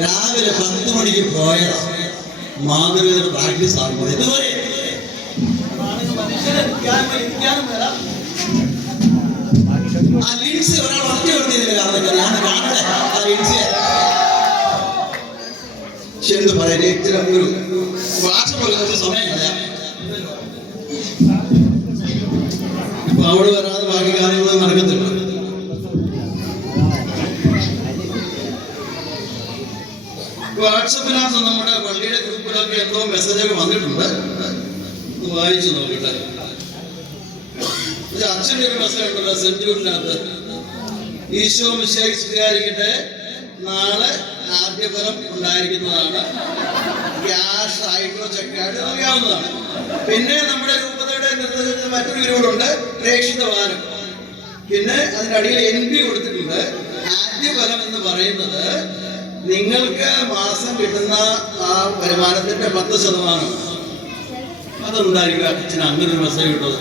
രാവിലെ 10 മണിക്ക് പോയ മാതൃകയുടെ പ്രാക്ടീസ് ആകുമ്പോൾ ഇതുവരെ ആ ലിൻസി ഒരാൾ ഒറ്റ കൊടുത്തില്ല. കാരണം ഞാൻ കാണട്ടെ ആ ലിൻസിയെ എന്ത് പറയാൻ ഇച്ചിരി ഒരു ഭാഷ പോലെ സമയമില്ല. ഇപ്പൊ അവിടെ വരാതെ ബാക്കി കാര്യങ്ങളൊന്നും നടക്കത്തില്ല. വാട്സപ്പിനകത്ത് നമ്മുടെ പള്ളിയുടെ ഗ്രൂപ്പിലൊക്കെ എന്തോ മെസ്സേജൊക്കെ വന്നിട്ടുണ്ട്. വായിച്ചു നോക്കട്ടെ. അച്ഛൻ്റെ ഒരു മെസ്സേജ് ഉണ്ടല്ലോ സെന്റ് ജൂഡിനകത്ത്. ഈശോ മിശിഹായി സ്വീകരിക്കട്ടെ, നാളെ ആദ്യഫലം ഉണ്ടായിരിക്കുന്നതാണ്. ക്യാഷ് ആയിട്ടോ ചെക്കായിട്ടോ അറിയാവുന്നതാണ്. പിന്നെ നമ്മുടെ രൂപതയുടെ നിർദ്ദേശിച്ച മറ്റൊരു വിരോധമുണ്ട്, പ്രേക്ഷിതവാനം. പിന്നെ അതിൻ്റെ അടിയിൽ NP കൊടുത്തിട്ടുണ്ട്. ആദ്യഫലം എന്ന് പറയുന്നത് നിങ്ങൾക്ക് മാസം കിട്ടുന്ന ആ വരുമാനത്തിന്റെ 10%. അതെന്തായിരിക്കും അച്ഛന് അങ്ങനെ ഒരു മെസ്സേജ് കിട്ടുന്നത്?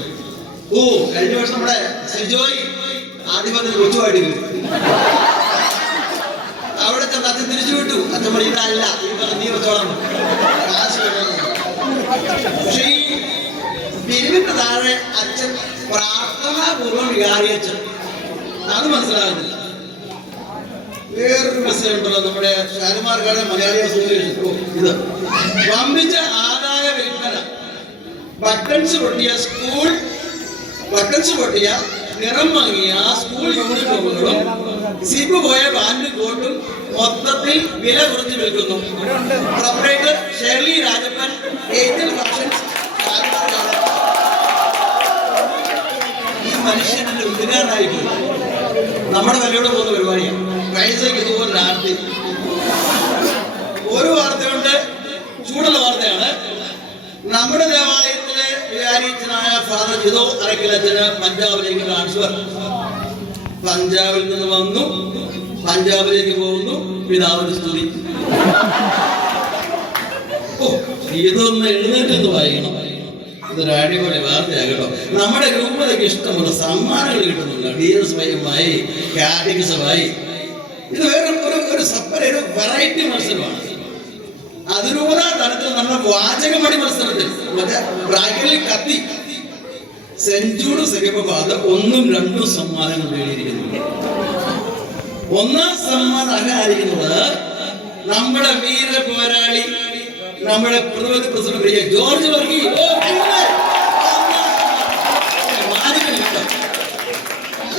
ഓ, കഴിഞ്ഞ വർഷം നമ്മുടെ സിജോയി ആദ്യപത്തിൽ കൊച്ചുമായിട്ട് അവിടെ ചെന്ന് അച്ഛൻ തിരിച്ചു വിട്ടു. അച്ഛൻ പഠിക്കുന്നതല്ല, നീ വെച്ചോളാം, കാശ് കിട്ടുന്നത്. പക്ഷെ ഈ പിരിവിന്റെ താഴെ അച്ഛൻ പ്രാർത്ഥനാപൂർവ്വം വികാരിയച്ഛൻ, അത് മനസ്സിലാകുന്നില്ല. വേറൊരു മെസ്സേജ് ഉണ്ടല്ലോ നമ്മുടെ ഷാരുമാർക്കാട് മലയാളി അസോസിയേഷൻ. ഇത് വമ്പിച്ച ആദായ വിൽപ്പന, ബട്ടൺസ് പൊട്ടിയ സ്കൂൾ, ബട്ടൺസ് പൊട്ടിയ നിറം മങ്ങിയ സ്കൂൾ യൂണിഫോമുകളും സിബ് പോയ പാന്റും കോട്ടും മൊത്തത്തിൽ വില കുറച്ച് വിൽക്കുന്നു. Proprietor Shirley Rajappan, Angel fashions. ഈ മനുഷ്യന്റെ ഉദ്ഘാടനമായിട്ട് നമ്മുടെ വിലയോട് പോകുന്ന പരിപാടിയാണ്. പൈസയ്ക്ക് ഇതുപോലെ ആർത്തി. ഒരു വാർത്തയുണ്ട്, ചൂടുള്ള വാർത്തയാണ്. നമ്മുടെ ദേവാലയത്തിലെ വികാരിയച്ഛനായ ഫാദർ ജിതോ അറക്കലച്ഛന് പഞ്ചാബിലേക്ക് ട്രാൻസ്ഫർ. പഞ്ചാബിൽ നിന്ന് വന്നു, പഞ്ചാബിലേക്ക് പോകുന്നു. പിതാവിന് സ്തുതി. ഇതൊന്ന് എഴുന്നേറ്റൊന്ന് വായിക്കണം. ഇതൊരു അടിപൊളി വാർത്തയാകട്ടോ. നമ്മുടെ രൂപതയ്ക്ക് ഇഷ്ടമുള്ള സമ്മാനങ്ങൾ കിട്ടുന്നുണ്ട്. DSY-യുമായി കാറ്റഗിസമായി. ഇത് വേറെ ഒരു സെപ്പറേറ്റ് വെറൈറ്റി മത്സരമാണ്. അതിരൂപത തലത്തിൽ നടന്ന വാചകമണി മത്സരത്തിൽ ബ്രാക്കറ്റിൽ കത്തി സെന്റ് ജൂഡ് സെക്രട്ടറി 1ഉം 2ഉം സമ്മാനങ്ങൾ നേടിയിരിക്കുന്നുണ്ട്. 1ാം സമ്മാനം ആയിരിക്കുന്നത് നമ്മുടെ വീര പോരാളി, നമ്മുടെ പ്രതിപക്ഷ പ്രസിഡന്റ് ജോർജ് വർഗി.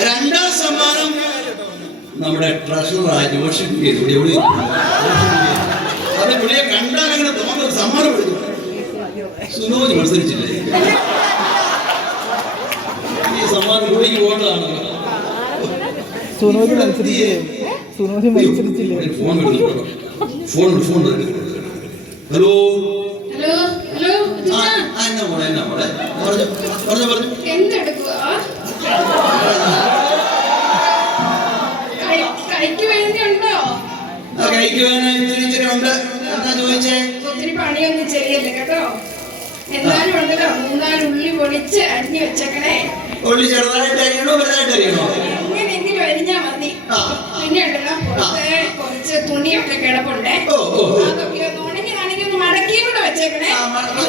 2ാം സമ്മാനം നമ്മുടെ ട്രഷററായ ജോഷി. അത് പുള്ളിയെ കണ്ടാൽ അങ്ങനെ തോന്നുന്നത് സമ്മാനം കൊടുത്തു. സുനോജ് മത്സരിച്ചില്ലേ? ഈ സമ്മാനം പുള്ളിക്ക് പോകേണ്ടതാണല്ലോ. ഫോൺ. ഹലോ എന്നാ മോളെ പറഞ്ഞു. കഴിക്കുവാനുണ്ട്. എന്താ ചോദിച്ചേ? ഒത്തിരി പണിയൊന്നും ചെയ്യല്ലേ കേട്ടോ. എന്നാലും ഉണ്ടല്ലോ 3-4 ഉള്ളി പൊളിച്ച് അരിഞ്ഞു വെച്ചേക്കണേ. ഉള്ളി ചെറുതായിട്ട് അരിയണോ വലുതായിട്ട് അരിയണോ? എങ്ങനെയെങ്കിലും അരിഞ്ഞാ മതി. പിന്നെ ഉണ്ടല്ലോ കുറച്ച് തുണിയൊക്കെ കിടപ്പുണ്ടേ. അതൊക്കെ ഒന്ന് ഉണങ്ങി ഒന്ന് മടക്കിയും കൂടെ വെച്ചേക്കണേ.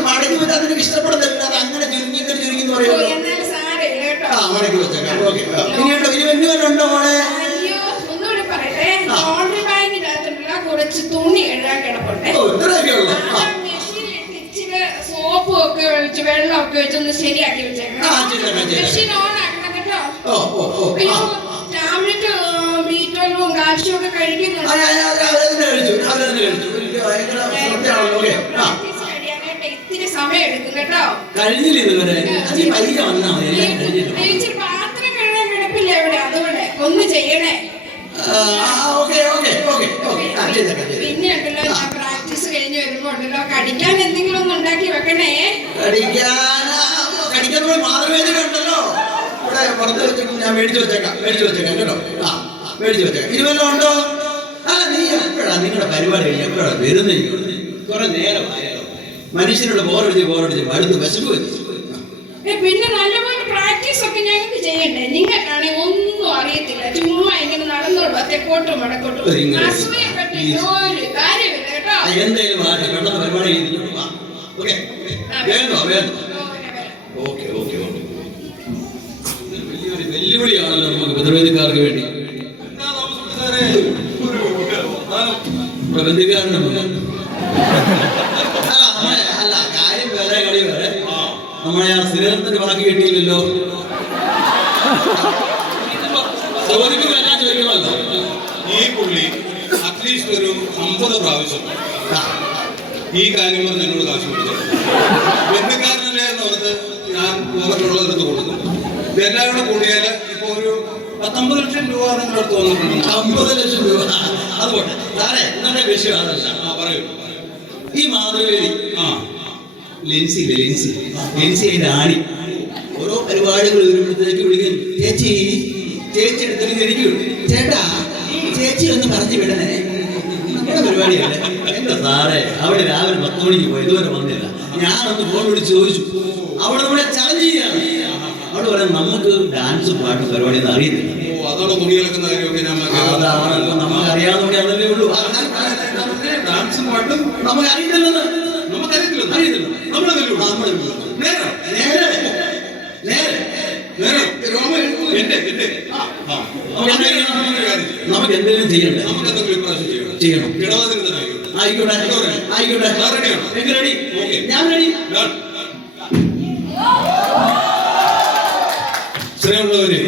മടക്കി വെച്ചാൽ അതിന് ഇഷ്ടപ്പെടുന്നില്ല. അത് അങ്ങനെ ചുരുങ്ങിന്ന് പറയുമോ? എന്നാലും സാരമില്ല കേട്ടോ. മടക്കി വെച്ചേക്കാം. ഇനിയുണ്ടോ മോളെ? അയ്യോ, ഒന്നുകൂടി പറയട്ടെ. ലോണ്ടറി ബാഗിനകത്തുള്ള കുറച്ച് തുണി എഴുതാൻ കിടപ്പുണ്ടേ. മെഷീനിലിട്ട് ഇച്ചിരി സോപ്പും ഒക്കെ ഒഴിച്ച് വെള്ളമൊക്കെ വെച്ചൊന്ന് ശരിയാക്കി വെച്ചേക്കണം. മെഷീൻ ഓൺ ആക്കണം കേട്ടോ. അയ്യോ, ടാബ്ലറ്റ് ബീറ്റോളും കാൽഷ്യം ഒക്കെ കഴിക്കുന്നുണ്ട്. ഇത്തിരി സമയം എടുക്കും കേട്ടോ. ഇച്ചിരി പാത്രം കഴുകാൻ കിടപ്പില്ല ഇവിടെ, അതുകൊണ്ട് ഒന്ന് ചെയ്യണേ. പിന്നെ ഉണ്ടല്ലോ ഞാൻ പ്രാക്ടീസ് കഴിഞ്ഞ് വരുമ്പോ ഉണ്ടല്ലോ കടിക്കാൻ എന്തെങ്കിലും ഒന്ന് ഉണ്ടാക്കി വെക്കണേ. കടിക്കാൻ മാതൃവേദന ഉണ്ടല്ലോ ഇവിടെ പുറത്ത് വെച്ചിട്ട് ഞാൻ മേടിച്ചു വെച്ചേക്കാം കേട്ടോ. മേടിച്ചു വെച്ചേക്കാം. ഇരുവല്ലോ ഉണ്ടോ? നീ എപ്പോഴാ നിങ്ങളുടെ പരിപാടി എപ്പോഴാ വരുന്നത്? കുറെ നേരമായാലോ മനുഷ്യനോട് ബോറടിച്ച് അടുത്ത് വിശപ്പ് വെച്ചു. പിന്നെ നല്ലപോലെ പ്രാക്ടീസ് ഒക്കെ ഞങ്ങൾക്ക് ചെയ്യണ്ടേ? നിങ്ങൾക്കാണെങ്കിൽ ഒന്നും അറിയത്തില്ല, ചുമ്മാ ഇങ്ങനെ നടന്നോളൂ തെക്കോട്ടും വടക്കോട്ടും. അസൂയപ്പെട്ട ഒരു കാര്യമില്ല കേട്ടോ. എന്തായാലും പെട്ടെന്ന് പരിപാടി വലിയൊരു വെല്ലുവിളിയാണല്ലോ നമുക്ക് പിതൃവേദിക്കാർക്ക് വേണ്ടി. ബന്ധുക്കാരൻ്റെ അല്ല, കാര്യം വേറെ കളി വേറെ. നമ്മളെ ആ സ്ഥിരത്തിന് ബാക്കി കിട്ടിയില്ലല്ലോ. ചോദിക്കണമല്ലോ. ഈ പുള്ളി അറ്റ്ലീസ്റ്റ് ഒരു 50 പ്രാവശ്യം ഈ കാര്യം പറഞ്ഞ് എന്നോട് കാശ് കൊടുത്തു. ബന്ധുക്കാരനല്ലേ എന്ന് ഓർത്ത് ഞാൻ ഓവർട്ടുള്ളതെടുത്ത് കൊടുക്കും. ഇതെല്ലാം കൂടെ കൂടിയാൽ ഇപ്പൊ ഒരു 19 ലക്ഷം രൂപ നിങ്ങളുടെ അടുത്ത് വന്നിട്ടുണ്ട്. 50 ലക്ഷം രൂപ. അതുകൊണ്ട് സാറേ നിങ്ങളുടെ വിഷയം അതല്ല. പറയൂ. ഈ മാതൃവേദി ലെൻസി അതിന്റെ ആണി ഓരോ പരിപാടികൾ വരുമ്പോഴത്തേക്ക് വിളിക്കും, ചേച്ചി എടുത്തിട്ട് എനിക്ക് ചേട്ടാ ചേച്ചി ഒന്ന് പറഞ്ഞു വിടണേ. നമ്മുടെ പരിപാടിയല്ലേ. എന്താ സാറേ അവിടെ രാവിലെ 10 മണിക്ക് പോയി ഇതുവരെ വന്നില്ല. ഞാനൊന്ന് ഫോൺ വിളിച്ച് ചോദിച്ചു. അവിടെ നമ്മളെ ചലഞ്ച് ചെയ്യാണ്. അവിടെ പറയാൻ നമുക്ക് ഡാൻസ് പാട്ട് പരിപാടി ഒന്നും അറിയത്തില്ല. അതാണ് തുണി കളിക്കുന്ന കാര്യമൊക്കെ നമുക്ക് അറിയാവുന്നതോടെ അതല്ലേ ഉള്ളൂ. ഡാൻസും പാട്ടും നമുക്ക് അറിയത്തില്ലെന്ന് നമുക്ക് എന്തെങ്കിലും ചെയ്യണ്ടേ? ചെയ്യണം. ആയിക്കോട്ടെ. ഞാൻ റെഡി. ശ്രേയമുള്ളവരെ,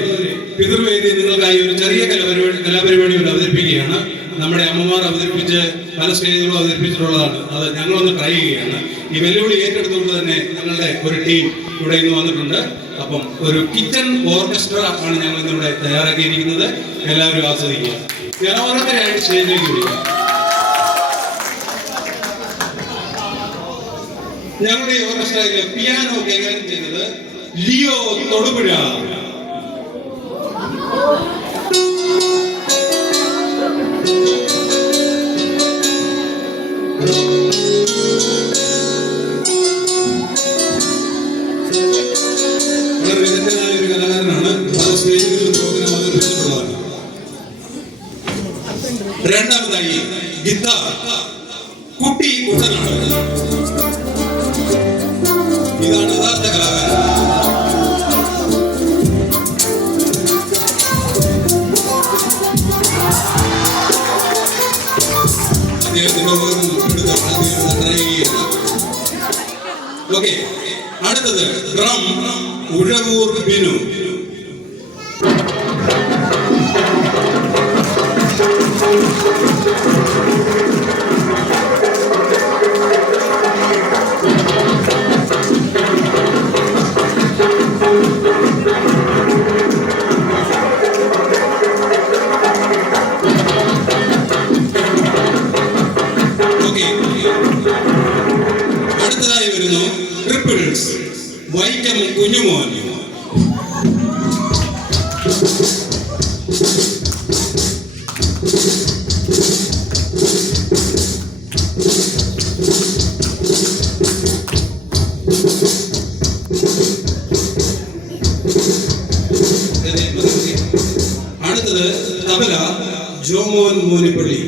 പിതൃവേദി നിങ്ങൾക്കായി ഒരു ചെറിയ കലാപരിപാടി അവതരിപ്പിക്കുകയാണ്. നമ്മുടെ അമ്മമാർ അവതരിപ്പിച്ച് പല സ്റ്റേജുകളും അവതരിപ്പിച്ചിട്ടുള്ളതാണ്. അത് ഞങ്ങളൊന്ന് ട്രൈ ചെയ്യുകയാണ്. ഈ വെല്ലുവിളി ഏറ്റെടുത്തുകൊണ്ട് തന്നെ ഞങ്ങളുടെ ഒരു ടീം ഇവിടെ ഇന്ന് വന്നിട്ടുണ്ട്. അപ്പം ഒരു കിച്ചൺ ഓർക്കസ്ട്ര ആണ് ഞങ്ങൾ ഇന്നിവിടെ തയ്യാറാക്കിയിരിക്കുന്നത്. എല്ലാവരും ആസ്വദിക്കുക. ഞാൻ ഓരോരുത്തരായിട്ട് സ്റ്റേജിലേക്ക് വിളിക്കുക. ഞങ്ങളുടെ ഓർക്കസ്ട്രയിലെ പിയാനോ കൈകാര്യം ചെയ്യുന്നത് ലിയോ തൊടുപുഴ. വളരെ വിദഗ്ധനായ ഒരു കലാകാരനാണ്. പല സ്റ്റേജുകളിലും പ്രോഗ്രാം അവതരിപ്പിച്ചിട്ടുള്ളതാണ്. രണ്ടാമതായി ഗിത്താർ കുട്ടി കുട്ടനാണ്. ഇതാണ് യഥാർത്ഥ കലാകാരൻ. ഓക്കെ, അടുത്തത് ഡ്രം ഉഴവൂർ ബിനു. അടുത്തതായി വരുന്നു ട്രിപ്പിൾസ് വൈക്കം കുഞ്ഞുമോൻ. അടുത്തത് തബല ജോമോൻ മോനിപ്പള്ളി.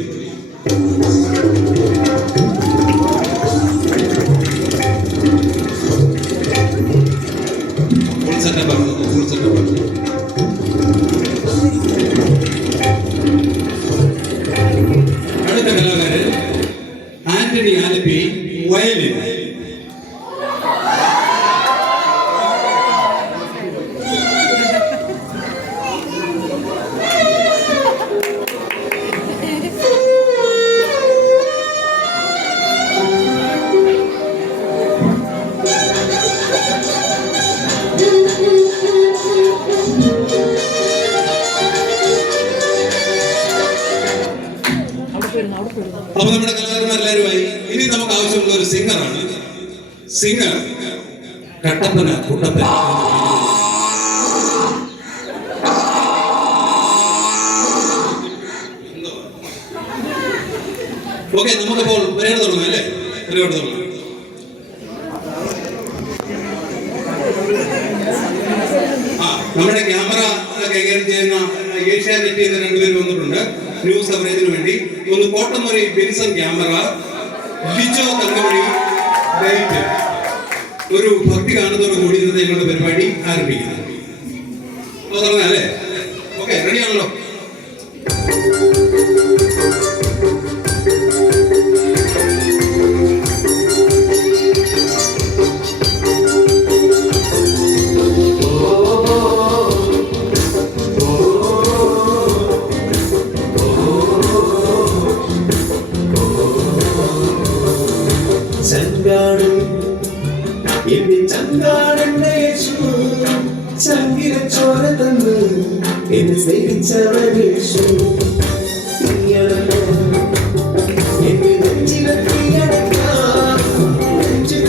അടുത്ത കലാകാരൻ ആന്റണി ആലപ്പി വയലിൻ. അപ്പൊ നമ്മുടെ കലാകാരന്മാരെല്ലാവരുമായി ഇനി നമുക്ക് ആവശ്യമുള്ള ഒരു സിംഗറാണ്. സിംഗർ കട്ടപ്പന കുട്ടപ്പന. ഓക്കെ, നമുക്കപ്പോൾ പരിപാടി തുടങ്ങാം അല്ലേ? പരിവർത്തനം. നമ്മുടെ ക്യാമറ കൈകാര്യം ചെയ്യുന്ന ഏഷ്യാനെറ്റ് എന്ന രണ്ടുപേരും വന്നിട്ടുണ്ട് ന്യൂസ് കവറേജിന് വേണ്ടി. ഒന്ന് Kottamuri Benson camera, Lijo Thankamani light. ഒരു ഭക്തി ഗാനത്തോട് കൂടി ഇന്നത്തെ ഞങ്ങളുടെ പരിപാടി ആരംഭിക്കുന്നത്. അല്ലേ? ഓക്കെ, റെഡിയാണല്ലോ? എന്നെ സ്നേഹിച്ചവനേശു എന്നെ നെഞ്ചിലെത്തിയടക്കാം നെഞ്ചിൽ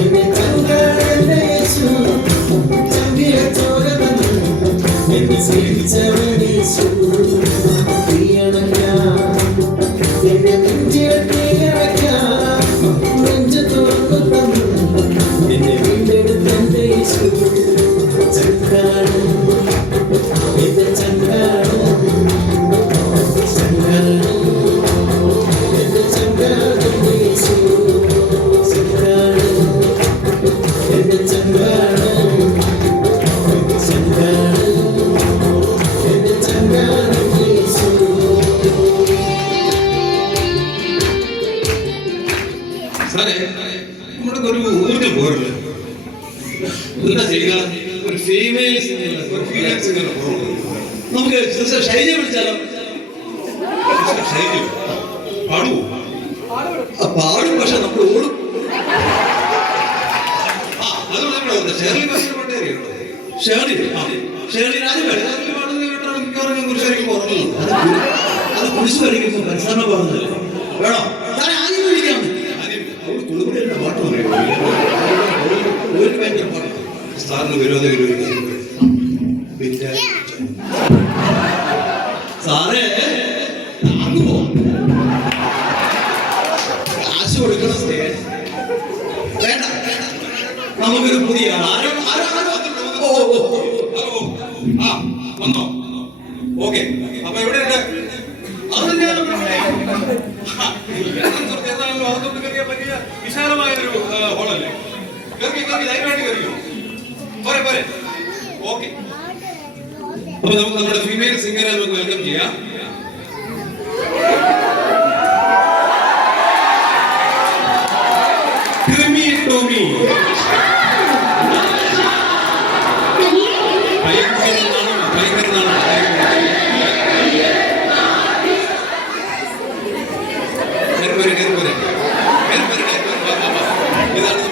എന്നെ ചങ്കാരേശു ചങ്കിലെ ചോര തന്നു എന്നെ സ്നേഹിച്ചവനേശു എന്നെ നെഞ്ചിലെത്തിയടക്കാം നെഞ്ചു തുറന്നു എന്നെ വീണ്ടെടുത്ത യേശു ചങ്കാണ് എന്റെ ചങ്കാണ് ചങ്കാണ് എന്റെ ചങ്കാണ് യേശു ചങ്കാണ് എന്റെ ചങ്കാണ് ചങ്കാണ് എന്റെ ചങ്കാണ് യേശു. സാറേ, നമ്മുടെ ഒരു ഊർജ്ജം പോരല്ലോ. എന്താ ചെയ്യുക? ഒരു ഫീമെയിൽ സിംഗർ നമുക്ക് സിസ്റ്റർ ഷൈജ വിളിച്ചാലോ? പാടുവോ? പാടും, പക്ഷെ നമ്മൾ ഓടും. ഷേർലി പാട്ടേ അറിയുള്ളൂ. ഷേർലി രാജു പാടുന്ന കേട്ടാൽ മിക്കവാറും കുറിച്ചായിരിക്കും ഓർമ്മയുള്ളൂ. അത് കുറിച്ച് കഴിക്കുമ്പോൾ പരിസരം പറഞ്ഞതല്ലേ വേണോ? ആദ്യം വിളിക്കാം. അവൾ തുളുപടിയുടെ പാട്ട് പറയും. ഭയങ്കര പാട്ട് സാറിന് വിരോധകരും സാറേ താങ്ങുമോ? കാശ് കൊടുക്കണം. വേണ്ട, നമുക്കൊരു പുതിയ വന്നോ? ഓക്കെ, അപ്പൊ എവിടെയുണ്ട്? അത് തന്നെയാണ് വലിയ വിശാലമായൊരു ഹോളല്ലേ. ധൈര്യമായിട്ട് കയറിയോ? പോരെ പോരെ. ഓക്കെ, അപ്പൊ നമുക്ക് നമ്മുടെ ഫീമെയിൽ സിംഗറെ നമുക്ക് വെൽക്കം ചെയ്യാം. ക്രിമി ടോമി. ഇതാണ്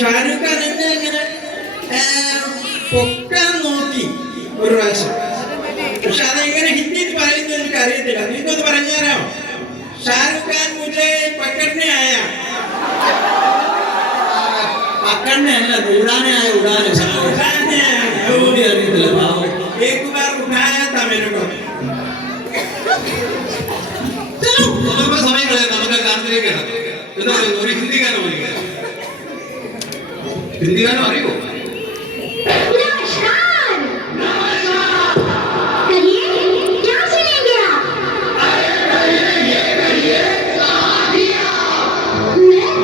ഷാരൂഖ് ഖാൻ എന്നെ ഇങ്ങനെ പൊക്കാൻ നോക്കി ഒരു പ്രാവശ്യം. പക്ഷെ അതെങ്ങനെ ഹിന്ദിയിൽ പറയുന്നത് എനിക്ക് അറിയത്തില്ല. നിങ്ങൾക്കൊന്ന് പറഞ്ഞു തരാമോ? ഷാരൂഖ് ഖാൻ മുझे पकड़ने आया. पकड़ने अല്ല, उड़ाने आया. उड़ाने അറിയത്തില്ല. एक बार उठाया था मेरे को. സമയം കളയാം. നമുക്ക് ഗാനത്തിലേക്ക് കിടക്കാം. എന്താ ഒരു ഹിന്ദി ഗാനം അറിയാം? ഹിന്ദി ഗാനം അറിയോ? मैं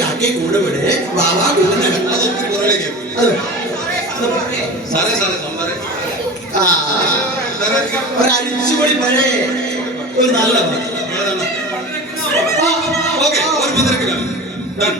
കാക്കേ കൂടെ വിടെ വാവാ കൂടെ അതൊന്നും പുറകിലേക്ക് പോയി. സാറേ സാമ്പാറേ ആ ഒരു അടിച്ചുപൊളി പഴയ ഒരു നല്ല ഓക്കെ ഒരു 1.5 കിലോ ഡൺ.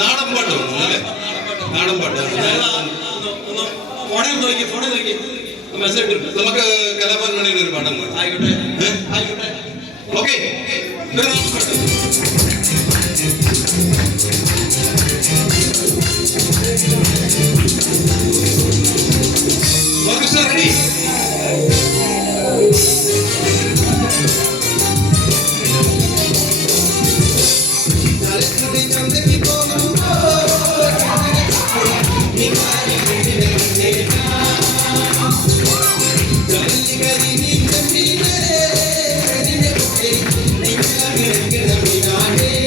നാടൻ പാട്ട് അല്ലേ? നാടൻ പാട്ട് ഫോണിൽ നോക്കി മെസ്സേജ് നമുക്ക് കലാപരിപാടിയുടെ ഒരു പാട്ടം പാടാം. ആയിക്കോട്ടെ okay ready. Ni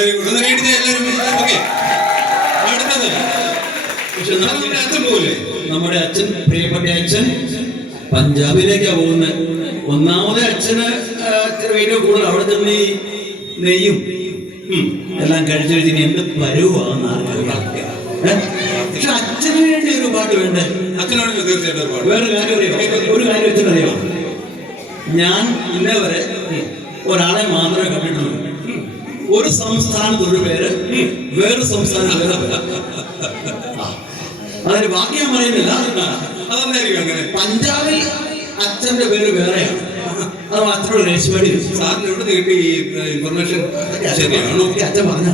very good. ഒന്ന് കേട്ടിട്ട് എല്ലാവരും ഓക്കെ. അടുത്തത് പക്ഷെ നമ്മുടെ അച്ഛൻ പോകില്ലേ? നമ്മുടെ അച്ഛൻ, പ്രിയപ്പെട്ട അച്ഛൻ പഞ്ചാബിലേക്കാ പോകുന്നത്. ഒന്നാമത് അച്ഛന് വെയിറ്റ് കൂടുതൽ. അവിടെ ചെന്ന് ഈ നെയ്യും എല്ലാം കഴിച്ചു കഴിഞ്ഞാൽ എന്ത് പരുവാന്ന് ആർക്കും. പക്ഷെ അച്ഛന് വേണ്ടി ഒരു പാട്ട് വേണ്ടേ? അച്ഛനോട് തീർച്ചയായിട്ടും ഒരുപാട്. വേറൊരു കാര്യം അറിയാം, ഒരു കാര്യം അച്ഛനറിയാം. ഞാൻ ഇന്നവരെ ഒരാളെ മാത്രമേ കണ്ടിട്ടുള്ളൂ. ഒരു സംസ്ഥാനത്ത് ഒരു പേര്, വേറൊരു സംസ്ഥാനത്ത് വേറെ പേര്. അതിന് ബാക്കി ഞാൻ പറയുന്നില്ല. അതെന്തായിരിക്കും അങ്ങനെ? പഞ്ചാബിൽ അച്ഛന്റെ പേര് വേറെയാണ്. അത് അച്ഛനോട് രേഷ്മേടി സാറിന് എവിടെ കിട്ടി ഈ ഇൻഫർമേഷൻ? ശരിയാണോ? അച്ഛൻ പറഞ്ഞോ?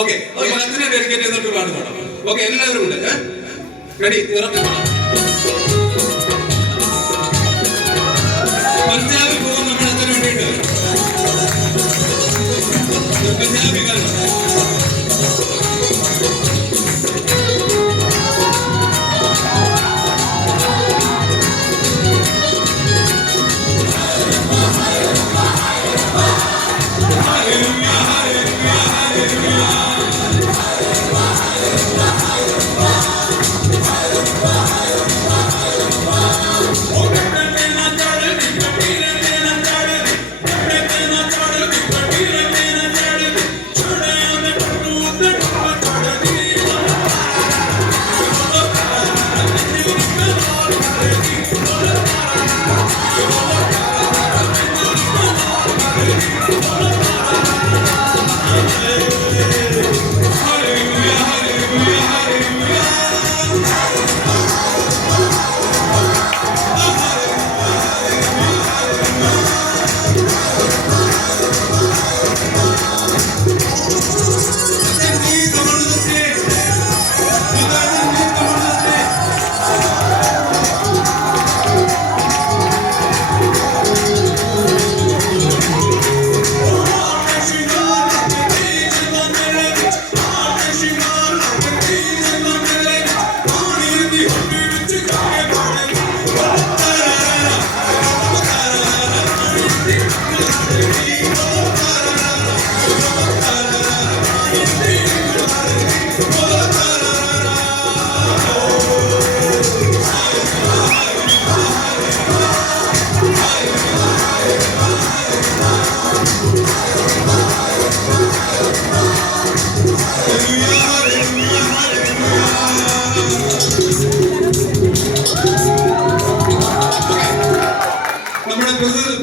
ഓക്കെ, അച്ഛനെ ഡെഡിക്കേറ്റ് ചെയ്തിട്ട് പാട്ട് പാടാം. ഓക്കെ, എല്ലാവരും ഉണ്ട്. റെഡി? പഞ്ചാബിൽ പോകുന്ന നമ്മുടെ അച്ഛന് വേണ്ടിയിട്ട് പഞ്ചാബി ഗാനം.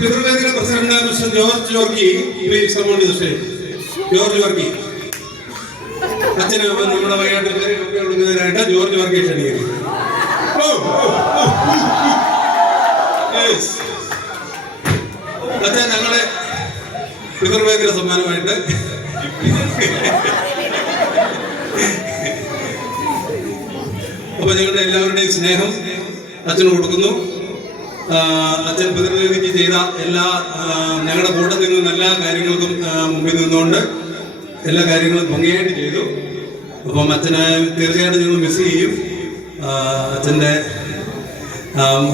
പിതൃവേദിയുടെ president mister George Varkey, please come on to the stage. George Varkey അച്ഛന് നമ്മുടെ വയനാട്ടിൽ പേര് കൊടുക്കുന്നതിനായിട്ട് ജോർജ് വർക്കി ക്ഷണിക്കുന്നു. അച്ഛൻ ഞങ്ങളെ പിതൃവേദിയുടെ സമ്മാനമായിട്ട് അപ്പൊ ഞങ്ങളുടെ എല്ലാവരുടെയും സ്നേഹം അച്ഛന് കൊടുക്കുന്നു. അച്ഛൻ പിതൃവേദിക്ക് ചെയ്ത എല്ലാ ഞങ്ങളുടെ കൂട്ടത്തിൽ നിന്നും എല്ലാ കാര്യങ്ങൾക്കും മുമ്പിൽ നിന്നുകൊണ്ട് എല്ലാ കാര്യങ്ങളും ഭംഗിയായിട്ട് ചെയ്തു. അപ്പം അച്ഛനെ തീർച്ചയായിട്ടും ഞങ്ങൾ മിസ് ചെയ്യും. അച്ഛൻ്റെ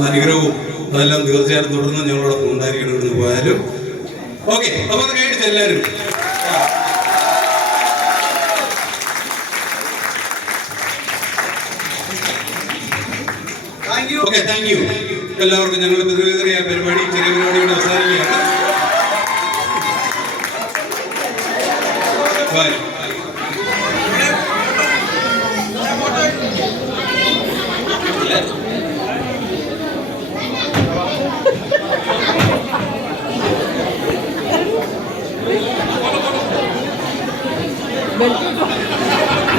അനുഗ്രഹവും അതെല്ലാം തീർച്ചയായിട്ടും തുടർന്ന് ഞങ്ങളോടൊപ്പം ഉണ്ടായിരിക്കണം ഇവിടുന്ന് പോയാലും. ഓക്കെ, അപ്പൊ അത് കേട്ടിട്ട് എല്ലാവരും ഓക്കെ, താങ്ക് യു എല്ലാവർക്കും. ഞങ്ങളുടെ പിതൃവേദിയായ പരിപാടി ചെറിയ പരിപാടിയോട് അവസാനിക്കുകയാണ്.